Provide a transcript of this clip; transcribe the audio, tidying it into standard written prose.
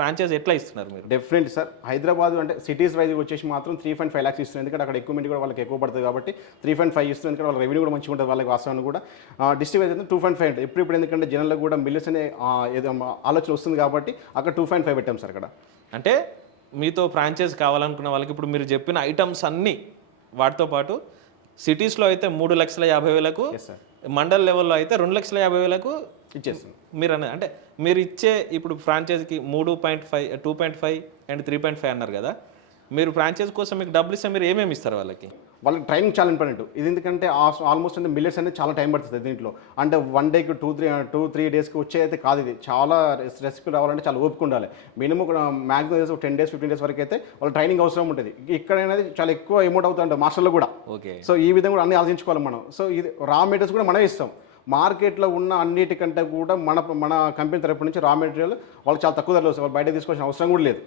Franchise ఎట్లా ఇస్తున్నారు మీరు? Definite sir. హైదరాబాద్ అంటే సిటీస్ వైజ్ వచ్చేసి మాత్రం 3.5 lakhs ఇస్తుంది. ఎందుకంటే అక్కడ ఎక్విప్మెంట్ కూడా వాళ్ళకి ఎక్కువ పడుతుంది కాబట్టి 3.5 ఇస్తుంది. ఎందుకంటే వాళ్ళ రెవెన్యూ కూడా మంచిగా ఉంటుంది వాళ్ళకి వాస్తవాన్ని కూడా. డిస్ట్రిక్ట్ వైజ్ అయితే 2.5 ఉంటుంది. ఇప్పుడు ఎందుకంటే జనాలకు కూడా మిల్లెట్స్ అనే ఏదో ఆలోచన వస్తుంది కాబట్టి అక్కడ 2.5 పెట్టాం సార్ అక్కడ. అంటే మీతో ఫ్రాంచైజ్ కావాలనుకున్న వాళ్ళకి ఇప్పుడు మీరు చెప్పిన ఐటమ్స్ అన్నీ వాటితో పాటు సిటీస్లో అయితే 3,50,000కు, ఎస్ సార్, మండల్ లెవెల్లో అయితే 2,50,000కు ఇచ్చేస్తాం. మీరు అన్నది అంటే మీరు ఇచ్చే ఇప్పుడు ఫ్రాంచైజీకి 3.5, 2.5 అండ్ 3.5 అన్నారు కదా. మీరు ఫ్రాంచైజ్ కోసం మీకు డబ్బులు ఇస్తే మీరు ఏమేమి ఇస్తారు వాళ్ళకి? వాళ్ళకి ట్రైనింగ్ చాలా ఇంపార్టెంట్. ఇది ఎందుకంటే ఆల్మోస్ట్ అంటే మిల్లెట్స్ అనేది చాలా టైం పడుతుంది దీంట్లో. అంటే 1 డేకి 2-3 డేస్కి వచ్చే అయితే కాదు. ఇది చాలా రెసిపీ రావాలంటే చాలా ఓపిక ఉండాలి. మినిమం కూడా మ్యాక్సిమం 10 days 15 days వరకు అయితే వాళ్ళ ట్రైనింగ్ అవసరం ఉంటుంది. ఇక్కడ అనేది చాలా ఎక్కువ అమౌంట్ అవుతుంది మాస్టర్లో కూడా. ఓకే. సో ఈ విధంగా కూడా అన్ని ఆలోచించుకోవాలి మనం. సో ఇది రా మెటీరియల్స్ కూడా మనమే ఇస్తాం. మార్కెట్లో ఉన్న అన్నిటికంటే కూడా మన కంపెనీ తరపు నుంచి రా మెటీరియల్ వాళ్ళు చాలా తక్కువ ధరలో వస్తారు. వాళ్ళు బయట తీసుకోవాల్సిన అవసరం కూడా లేదు.